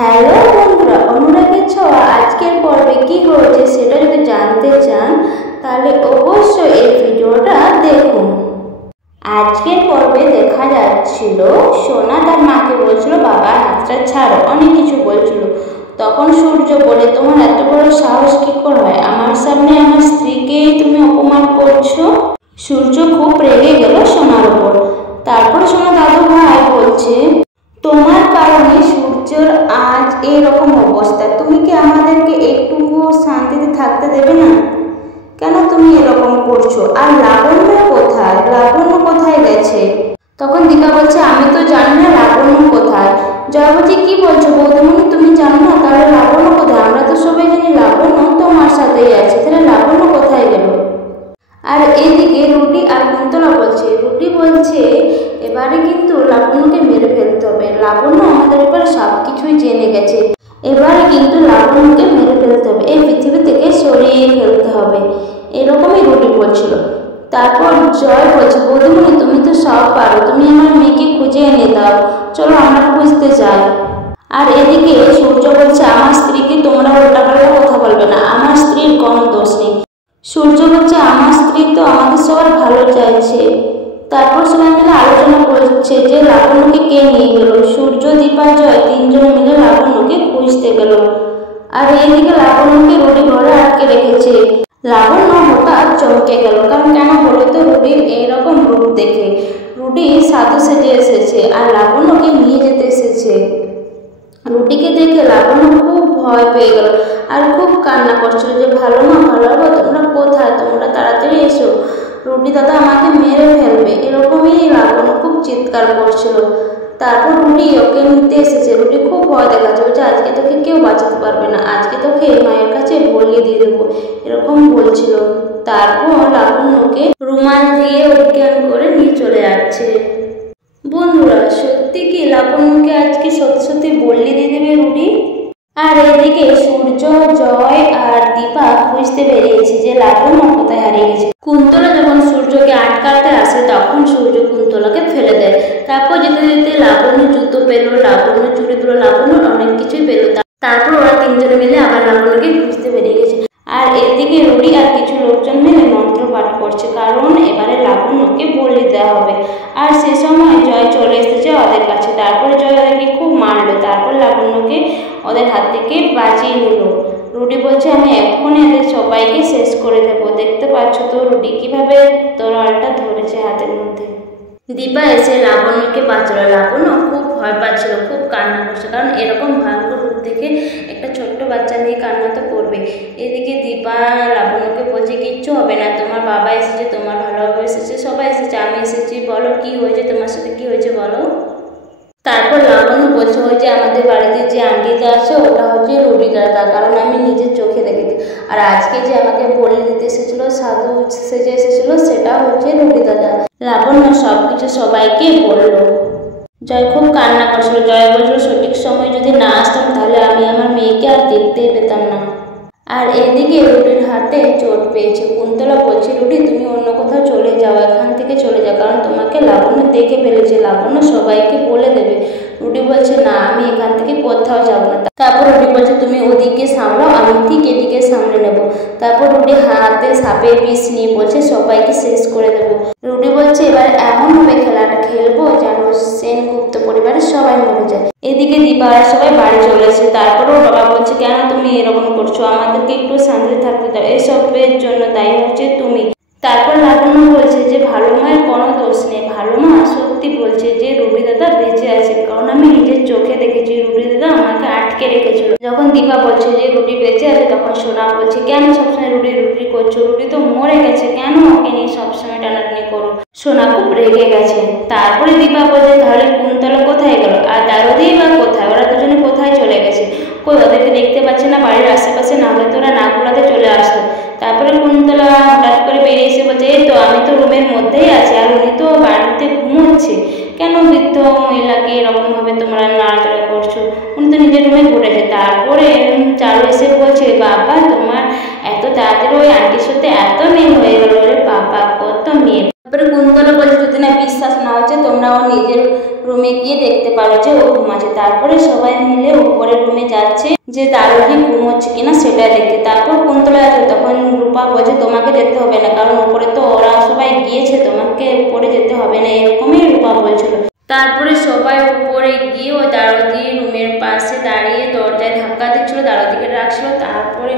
Hello বন্ধুরা, অনুরাগের ছোঁয়া আজকের পর্বে কি হয়েছে সেটা যদি জানতে চান তাহলে অবশ্যই এই ভিডিওটা দেখুন। আজকের পর্বে দেখা যাচ্ছিল সোনা তার মাকে বলছিল বাবার হাতটা ছাড়ো, অনেক কিছু বলছিল। তখন সূর্য বলে, তোমার এত বড় সাহস কি করে হয়, আমার সামনে আমার স্ত্রীকেই তুমি অপমান করছো। সূর্য খুব রেগে গেল সোনার উপর। তারপর সোনা দাদু ভাই বলছে, তোমার কারণে সূর্যের আজ এইরকম অবস্থা, তুমি কি আমাদেরকে একটুকু শান্তিতে থাকতে দেবে না? কেন তুমি এরকম করছো? আর লাবণ্য কোথায়? লাবণ্য কোথায় গেছে? তখন দীপা বলছে, আমি তো জানি না লাবণ্য কোথায়। জয়া বলছে, কি বলছো বৌদিমণি, তুমি জানো না? তাহলে লাবণ্য কোথায়? আমরা তো সবাই জানি লাবণ্য তোমার সাথেই আছে, তাহলে লাবণ্য কোথায় গেল? আর এদিকে রুটি আর কুন্তলা বলছে, রুটি বলছে এবারে কিন্তু লাবণ্যকে মেরে ফেলতে হবে। লাবণ্য আমাদের এবার সব কিছুই জেনে গেছে, এবারে কিন্তু লাবণ্যকে মেরে ফেলতে হবে, এই পৃথিবী থেকে সরিয়ে ফেলতে হবে, এরকমই রুটি বলছিল। তারপর জয় বলছে, বৌদিমণি তুমি তো সব পারো, তুমি আমার মেয়েকে খুঁজে এনে দাও, চলো আমরা খুঁজতে যাই। আর এদিকে সূর্য বলছে, আমার স্ত্রীকে তোমরা উল্টাপাল্টা কথা বলবে না, আমার স্ত্রীর কোনো দোষ নেই। সূর্য বলছে, আমার স্ত্রী তো আমাদের সবার ভালো চাইছে। তারপর সবাই মিলে আলোচনা করছে যে লাবণ্যকে কে নিয়ে গেল। সূর্য, দীপা, জয় তিনজনে মিলে লাবণ্যকে খুঁজতে গেল। আর এইদিকে লাবণ্যকে রুটি ঘরে আটকে রেখেছে। লাবণ্য হঠাৎ চমকে গেল, কারণ কেন বলো তো, রুটির এইরকম রূপ দেখে। রুটি সাধু সেজে এসেছে আর লাবণ্যকে নিয়ে যেতে এসেছে। রুটিকে দেখে লাবণ্য খুব ভয় পেয়ে গেল আর খুব কান্না করছিল যে, ভালো মা, ভালো বাবা, তোমরা কোথায়? তোমরা তাড়াতাড়ি এসো, রুটি দাদা আমাকে মেরে ফেলবে, এরকমই লাবণ্য খুব চিৎকার করছিল। তারপর রুটি ওকে নিতে এসেছে। রুটি খুব ভয় দেখাচ্ছে, বলছে আজকে তোকে কেউ বাঁচাতে পারবে না, আজকে তোকে মায়ের কাছে বলিয়ে দিয়ে দেবো, এরকম বলছিল। তারপর লাবণ্যকে রুমাল দিয়ে অজ্ঞান করে নিয়ে চলে যাচ্ছে। বন্ধুরা, সত্যি কি লাবণ্যকে আজকে সত্যি সত্যি বলিয়ে দিয়ে দেবে রুটি? আর এদিকে সূর্য, জয় আর দীপা খুঁজতে বেরিয়েছে যে লাবণ্য কোথায় হারিয়ে গেছে। কুন্তলা যখন সূর্যকে আটকাতে আসে তখন সূর্য কুন্তলাকে ফেলে দেয়। তারপর যেতে যেতে লাবণ্য জুতো পেলো, লাবণ্য চুড়ি পেলো, লাবণ্য অনেক কিছুই পেলো। তারপর ওরা তিনজনে মিলে আবার লাবণ্যকে খুঁজতে বেরিয়ে গেছে। আর এদিকে রুটি আর কিছু লোকজন মিলে মন্ত্র পাঠ করছে, কারণ এবারে লাবণ্যকে বলি দেওয়া হবে। আর সে সময় জয় চলে এসেছে ওদের কাছে। তারপরে জয় ওদেরকে খুব মারলো, তারপর লাবণ্যকে ওদের হাত থেকে বাঁচিয়ে নিল। রুটি বলছে, আমি এক্ষুনি এদের সবাইকে শেষ করে দেবো। দেখতে পাচ্ছ তো রুটি কিভাবে তরোয়ালটা ধরেছে হাতের মধ্যে। দীপা এসে লাবণ্যকে বাঁচালো। লাবণ্য খুব ভয় পাচ্ছিল, খুব কান্না করছে, কারণ এরকম ভয়ঙ্কর রূপ দেখে একটা ছোট্ট বাচ্চা মেয়ে কান্না তো করবে। এদিকে দীপা লাবণ্যকে বলছে, কিচ্ছু হবে না, তোমার বাবা এসেছে, তোমার ভালোভাবে এসেছে, সবাই এসেছে, আমি এসেছি, বলো কি হয়েছে, তোমার সাথে কি হয়েছে বলো। তারপর লাবণ্য বলছে, ওই যে আমাদের বাড়িতে যে আন্টিটা আছে ওটা হচ্ছে রুটি দাদা, কারণ আমি নিজের চোখে দেখেছি। আর আজকে যে আমাকে বলে দিতে এসেছিলো, সাধু সেজে এসেছিলো, সেটা হচ্ছে রুটি দাদা। লাবণ্য সব কিছু সবাইকে বললো। জয় খুব কান্না করছিল। জয় বলছিল, সঠিক সময় যদি না আসতাম তাহলে আমি আমার মেয়েকে আর দেখতেই পেতাম না। আর এদিকে রুটির হাতে চোট পেয়েছে। কুন্তলা বলছে, রুটি তুমি অন্য কোথাও চলে যাও, এখান থেকে চলে যাও, কারণ তোমাকে লাবণ্য দেখে ফেলেছে, লাবণ্য সবাইকে বলে দেবে। রুটি বলছে, না, আমি এখান থেকে কোথাও যাবো না। তারপর রুটি বলছে, তুমি ওদিকে সামলাও, আমি ঠিক এদিকে সামলে নেব। তারপর রুটি হাতে সাপের বিষ নিয়ে বলছে, সবাইকে শেষ করে দেবো। রুটি বলছে, এবার এমনভাবে খেলাটা খেলবো যেন সেনগুপ্ত পরিবারের সবাই মরে যায়। এদিকে দীপারা সবাই বাড়ি চলে এসেছে। তারপরেও বাবা বলছে, কেন তুমি এরকম করছো, আমাদেরকে একটু শান্তিতে থাকতে দাও, এসবের জন্য দায়ী হচ্ছে তুমি। তারপর লাবণ্য বলছে যে ভালো মায়ের কোনো দোষ নেই, ভালো মা সত্যি বলছে যে রুটি দাদা বেঁচে আছে, কারণ আমি নিজের চোখে দেখেছি রুটি দাদা আমাকে আটকে রেখেছিল। যখন দীপা বলছে যে রুটি বেঁচে আছে, তখন সোনা বলছে, কেন সবসময় রুটি রুটি করছো, রুটি তো মরে গেছে, কেন ওকে নিয়ে সবসময় টানাটানি করো। সোনা খুব রেগে গেছে। তারপরে দীপা বলছে, তাহলে কুন্তলা কোথায় গেল, আর দারোদেই বা কোথায়, ওরা দুজনে কোথায় চলে গেছে, কই ওদেরকে দেখতে পাচ্ছে না বাড়ির আশেপাশে, না হলে তো ওরা নাক গুলাতে চলে আসতো। তারপরে কুন্তলা হঠাৎ করে বেরিয়ে এসে বলছে, এই তো আমি তো রুমের মধ্যেই আছি, আর উনি তো বাড়িতে ঘুমোচ্ছে, কেন বৃদ্ধ মহিলাকে এরকমভাবে তোমরা নাড়াচাড়া করছো, উনি তো নিজের রুমে ঘুরেছে। তারপরে চারু এসে বলছে, বাবা তোমার এত তাড়াতাড়ি ওই আন্টির সাথে এত মিল হয়ে গেল রে বাবা, কত মিল। তারপরে কুন্তলা বলছে, যদি না বিশ্বাস না হচ্ছে তোমরা ওর নিজের রুমে গিয়ে দেখতে পারো যে ও ঘুমাচ্ছে। তারপরে সবাই মিলে উপরের রুমে যাচ্ছে যে দারুদি ঘুমোচ্ছে কিনা সেটা দেখতে। তারপর কুন্তলা আছে, তখন রূপা বলছে তোমাকে যেতে হবে না, কারণ উপরে তো ওরা সবাই গিয়েছে, তোমাকে উপরে যেতে হবে না, এরকমই রূপা বলছিল। তারপরে সবাই উপরে গিয়ে ও দারুদি রুমের পাশে দাঁড়িয়ে দরজায় ধাক্কা দিচ্ছিল, দারুদিকে ডাকছিল, তারপরে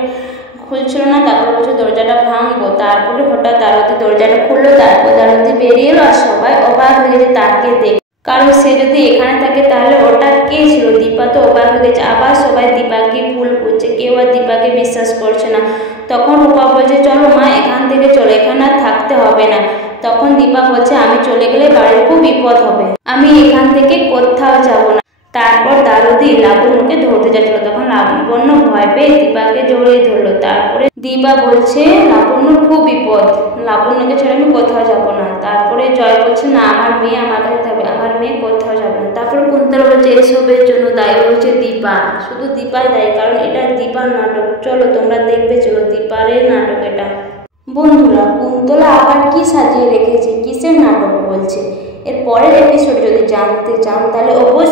খুলছিল না। তারপর বলছে দরজাটা ভাঙবো। তারপরে হঠাৎ দারুদি দরজাটা খুললো, তারপর দারুদি বেরিয়ে এলো আর সবাই অবাক হয়ে গেছে তাকে দেখ, কারণ সে যদি এখানে থাকে তাহলে ওটা কে ছিল। দীপা তো অবাক হয়ে গেছে। আবার সবাই দীপাকে ভুল বুঝছে, কেউ আর দীপাকে বিশ্বাস করছে না। তখন রূপা বলছে চলো মা এখান থেকে চলো, এখানে আর থাকতে হবে না। তখন দীপা বলছে আমি চলে গেলে বাড়ির খুব বিপদ হবে, আমি এখান থেকে কোথাও যাব না। তারপর দারুদি লাবণ্যকে ধরতে যাচ্ছিল, তখন লাবণ্য ভয় পেয়ে দীপাকে জড়িয়ে ধরলো। তারপরে দীপা বলছে লাবণ্যর খুব বিপদ, লাবণ্যকে ছেড়ে আমি কোথাও যাব না। তারপরে জয় বলছে না আমার মেয়ে আমার কাছে থাকবে, আমার মেয়ে কোথাও যাবে না। তারপরে কুন্তলা বলছে এসবের জন্য দায়ী হচ্ছে দীপা, শুধু দীপাই দায়ী, কারণ এটা দীপার নাটক, চলো তোমরা দেখবে, চলো দীপারের নাটক এটা। বন্ধুরা কুন্তলা আবার কি সাজিয়ে রেখেছে, কিসের নাটক বলছে, এর পরের এপিসোড যদি জানতে চান তাহলে অবশ্যই